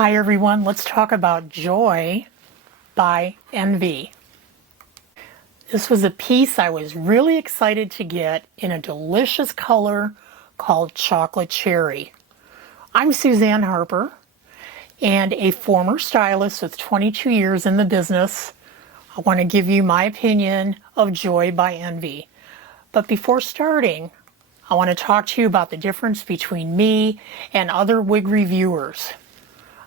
Hi everyone, let's talk about Joy by Envy. This was a piece I was really excited to get in a delicious color called Chocolate Cherry. I'm Suzanne Harper and a former stylist with 22 years in the business. I want to give you my opinion of Joy by Envy. But before starting, I want to talk to you about the difference between me and other wig reviewers.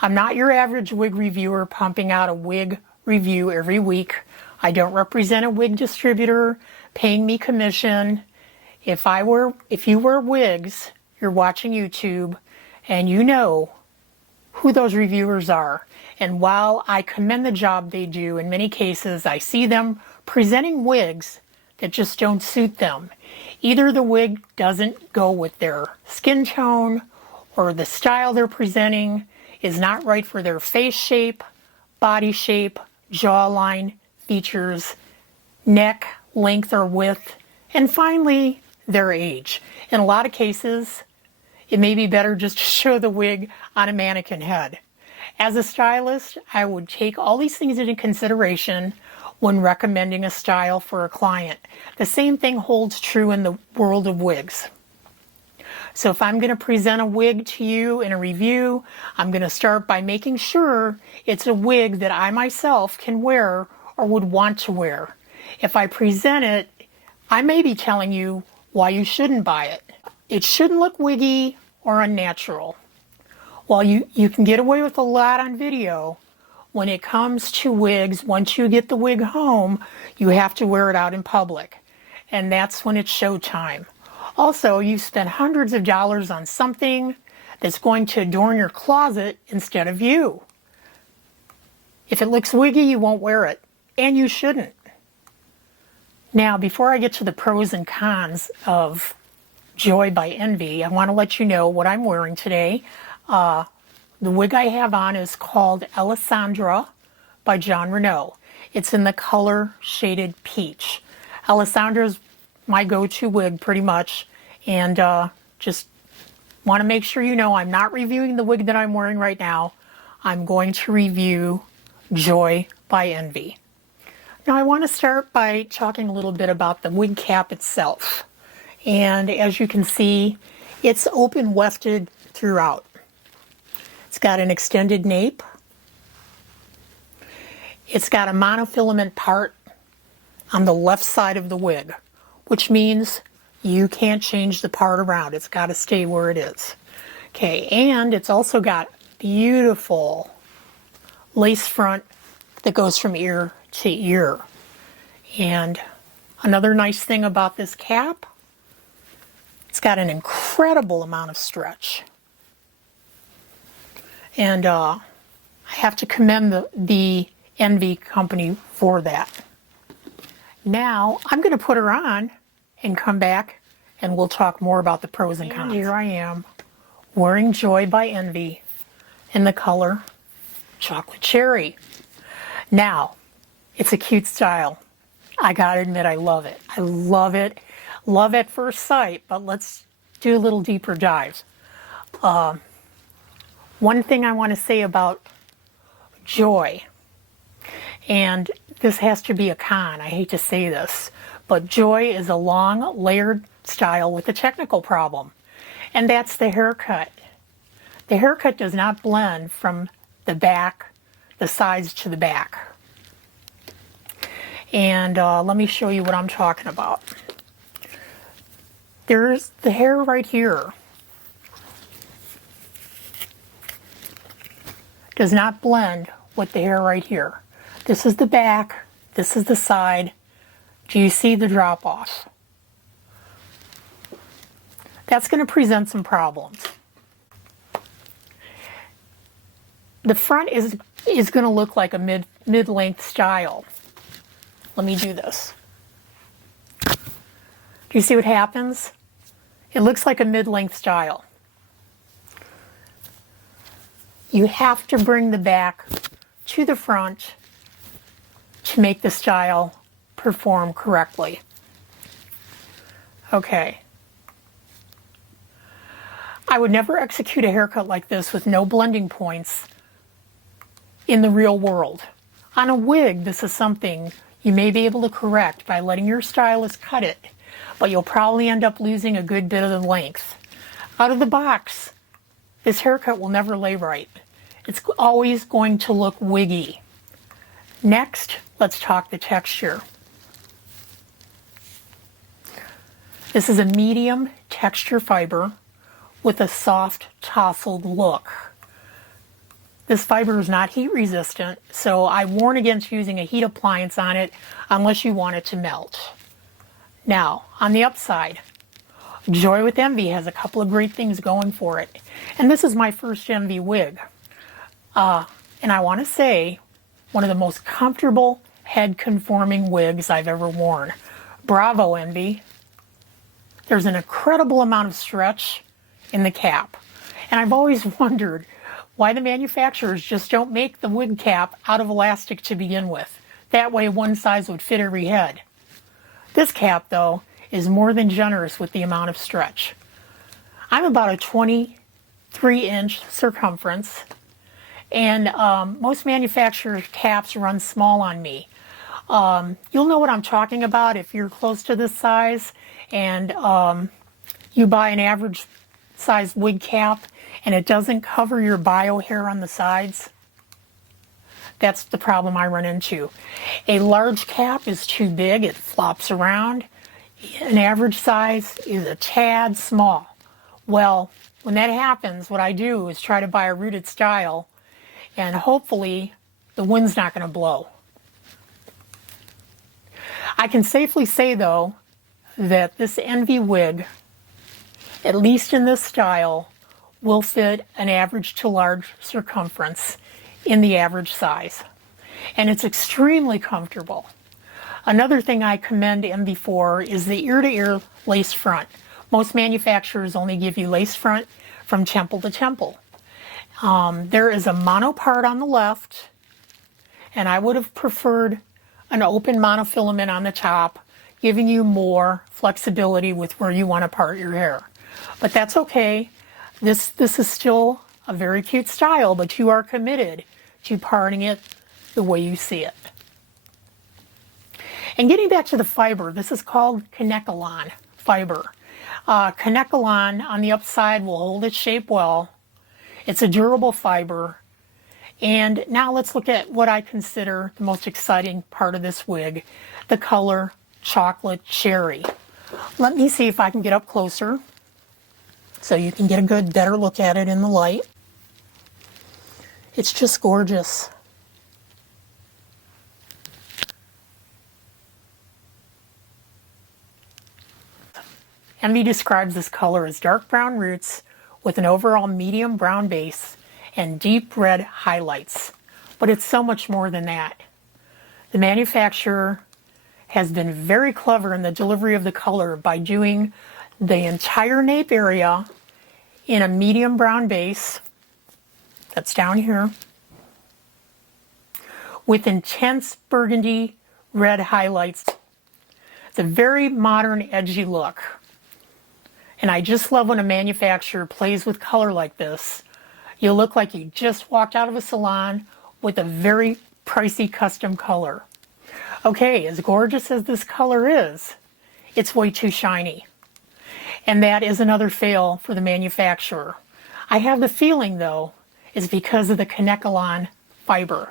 I'm not your average wig reviewer pumping out a wig review every week. I don't represent a wig distributor paying me commission. If you wear wigs, you're watching YouTube and you know who those reviewers are. And while I commend the job they do, in many cases I see them presenting wigs that just don't suit them. Either the wig doesn't go with their skin tone or the style they're presenting is not right for their face shape, body shape, jawline, features, neck, length or width, and finally, their age. In a lot of cases, it may be better just to show the wig on a mannequin head. As a stylist, I would take all these things into consideration when recommending a style for a client. The same thing holds true in the world of wigs. So if I'm going to present a wig to you in a review, I'm going to start by making sure it's a wig that I myself can wear or would want to wear. If I present it, I may be telling you why you shouldn't buy it. It shouldn't look wiggy or unnatural. While you can get away with a lot on video, when it comes to wigs, once you get the wig home, you have to wear it out in public. And that's when it's showtime. Also, you spend hundreds of dollars on something that's going to adorn your closet instead of you. If it looks wiggy, you won't wear it, and you shouldn't. Now, before I get to the pros and cons of Joy by Envy, I want to let you know what I'm wearing today. The wig I have on is called Alessandra by John Renault. It's in the color shaded peach. Alessandra's my go-to wig pretty much, and just want to make sure you know I'm not reviewing the wig that I'm wearing right now. I'm going to review Joy by Envy. Now I want to start by talking a little bit about the wig cap itself. And as you can see, it's open wefted throughout. It's got an extended nape. It's got a monofilament part on the left side of the wig, which means you can't change the part around. It's got to stay where it is. Okay, and it's also got beautiful lace front that goes from ear to ear. And another nice thing about this cap, it's got an incredible amount of stretch. And I have to commend the Envy company for that. Now, I'm going to put her on and come back and we'll talk more about the pros and cons. Here I am wearing Joy by Envy in the color Chocolate Cherry. Now, it's a cute style. I gotta admit, I love it. I love it. Love at first sight, but let's do a little deeper dive. One thing I want to say about Joy, and this has to be a con, I hate to say this, but Joy is a long, layered style with a technical problem, and that's the haircut. The haircut does not blend from the back, the sides to the back. And let me show you what I'm talking about. There's the hair right here. Does not blend with the hair right here. This is the back, this is the side. Do you see the drop off? That's going to present some problems. The front is going to look like a mid-length style. Let me do this. Do you see what happens? It looks like a mid-length style. You have to bring the back to the front to make the style perform correctly. Okay. I would never execute a haircut like this with no blending points in the real world. On a wig, this is something you may be able to correct by letting your stylist cut it, but you'll probably end up losing a good bit of the length. Out of the box, this haircut will never lay right. It's always going to look wiggy. Next, let's talk the texture. This is a medium texture fiber with a soft tousled look. This fiber is not heat resistant, so I warn against using a heat appliance on it unless you want it to melt. Now, on the upside, Joy with Envy has a couple of great things going for it. And this is my first Envy wig. And I want to say, one of the most comfortable head-conforming wigs I've ever worn. Bravo, Envy. There's an incredible amount of stretch in the cap. And I've always wondered why the manufacturers just don't make the wig cap out of elastic to begin with. That way one size would fit every head. This cap, though, is more than generous with the amount of stretch. I'm about a 23-inch circumference, and most manufacturers' caps run small on me. You'll know what I'm talking about if you're close to this size and you buy an average size wig cap and it doesn't cover your bio hair on the sides. That's the problem I run into. A large cap is too big, it flops around. An average size is a tad small. Well, when that happens, what I do is try to buy a rooted style, and hopefully the wind's not going to blow. I can safely say, though, that this Envy wig, at least in this style, will fit an average to large circumference in the average size. And it's extremely comfortable. Another thing I commend Envy for is the ear-to-ear lace front. Most manufacturers only give you lace front from temple to temple. There is a mono part on the left, and I would have preferred an open monofilament on the top, giving you more flexibility with where you want to part your hair. But that's okay. This is still a very cute style, but you are committed to parting it the way you see it. And getting back to the fiber, this is called Kanekalon fiber. Kanekalon on the upside will hold its shape well. It's a durable fiber. And now let's look at what I consider the most exciting part of this wig, the color chocolate cherry. Let me see if I can get up closer so you can get a good, better look at it in the light. It's just gorgeous. Envy describes this color as dark brown roots with an overall medium brown base and deep red highlights. But it's so much more than that. The manufacturer has been very clever in the delivery of the color by doing the entire nape area in a medium brown base, that's down here, with intense burgundy red highlights. It's a very modern, edgy look. And I just love when a manufacturer plays with color like this. You look like you just walked out of a salon with a very pricey custom color. Okay, as gorgeous as this color is, it's way too shiny. And that is another fail for the manufacturer. I have the feeling, though, it's because of the Kanekalon fiber.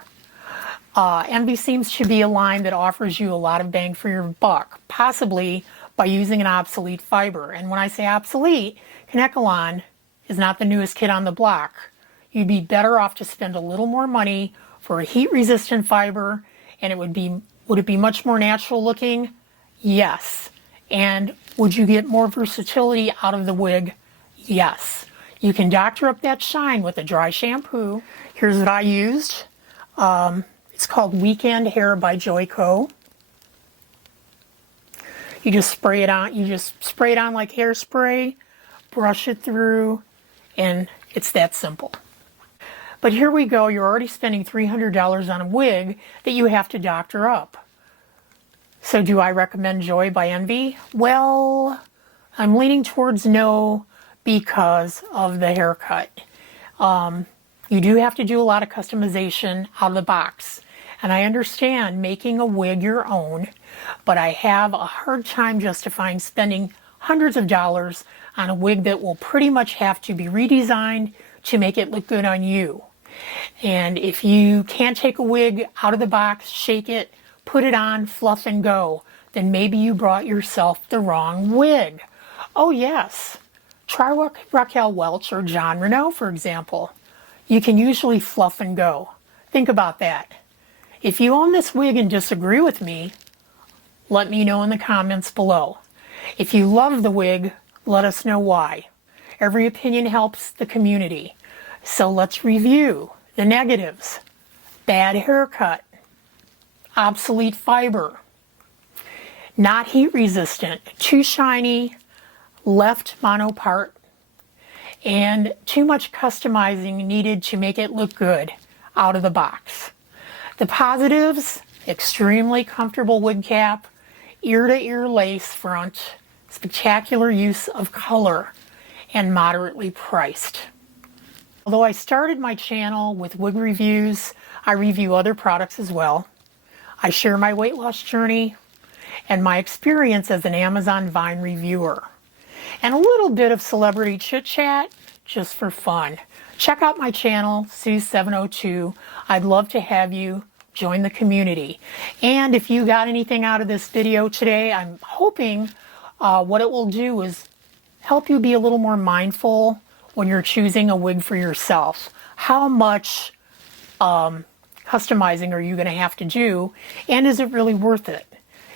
Envy seems to be a line that offers you a lot of bang for your buck, possibly by using an obsolete fiber. And when I say obsolete, Kanekalon is not the newest kid on the block. You'd be better off to spend a little more money for a heat-resistant fiber, and would it be much more natural looking? Yes. And would you get more versatility out of the wig? Yes. You can doctor up that shine with a dry shampoo. Here's what I used. It's called Weekend Hair by Joico. You just spray it on. You just spray it on like hairspray, brush it through, and it's that simple. But here we go. You're already spending $300 on a wig that you have to doctor up. So do I recommend Joy by Envy? Well, I'm leaning towards no because of the haircut. You do have to do a lot of customization out of the box. And I understand making a wig your own, but I have a hard time justifying spending hundreds of dollars on a wig that will pretty much have to be redesigned to make it look good on you. And if you can't take a wig out of the box, shake it, put it on, fluff and go, then maybe you brought yourself the wrong wig. Oh yes, try Raquel Welch or John Renault, for example. You can usually fluff and go. Think about that. If you own this wig and disagree with me, let me know in the comments below. If you love the wig, let us know why. Every opinion helps the community. So let's review the negatives. Bad haircut, obsolete fiber, not heat resistant, too shiny, left mono part, and too much customizing needed to make it look good out of the box. The positives: extremely comfortable wig cap, ear-to-ear lace front, spectacular use of color, and moderately priced. Although I started my channel with wig reviews, I review other products as well. I share my weight loss journey and my experience as an Amazon Vine reviewer, and a little bit of celebrity chit-chat just for fun. Check out my channel, Sue702. I'd love to have you join the community. And if you got anything out of this video today, I'm hoping what it will do is help you be a little more mindful when you're choosing a wig for yourself. How much customizing are you going to have to do, and is it really worth it?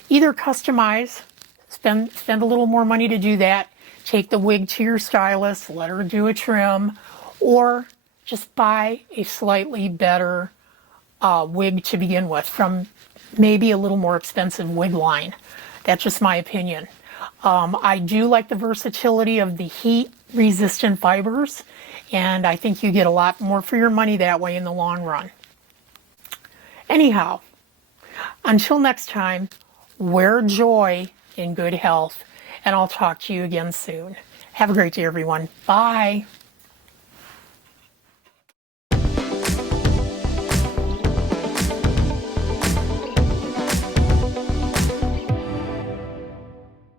Either customize, spend a little more money to do that, take the wig to your stylist, let her do a trim, or just buy a slightly better wig to begin with from maybe a little more expensive wig line. That's just my opinion. I do like the versatility of the heat resistant fibers, and I think you get a lot more for your money that way in the long run. Anyhow, until next time, wear joy in good health, and I'll talk to you again soon. Have a great day, everyone. Bye.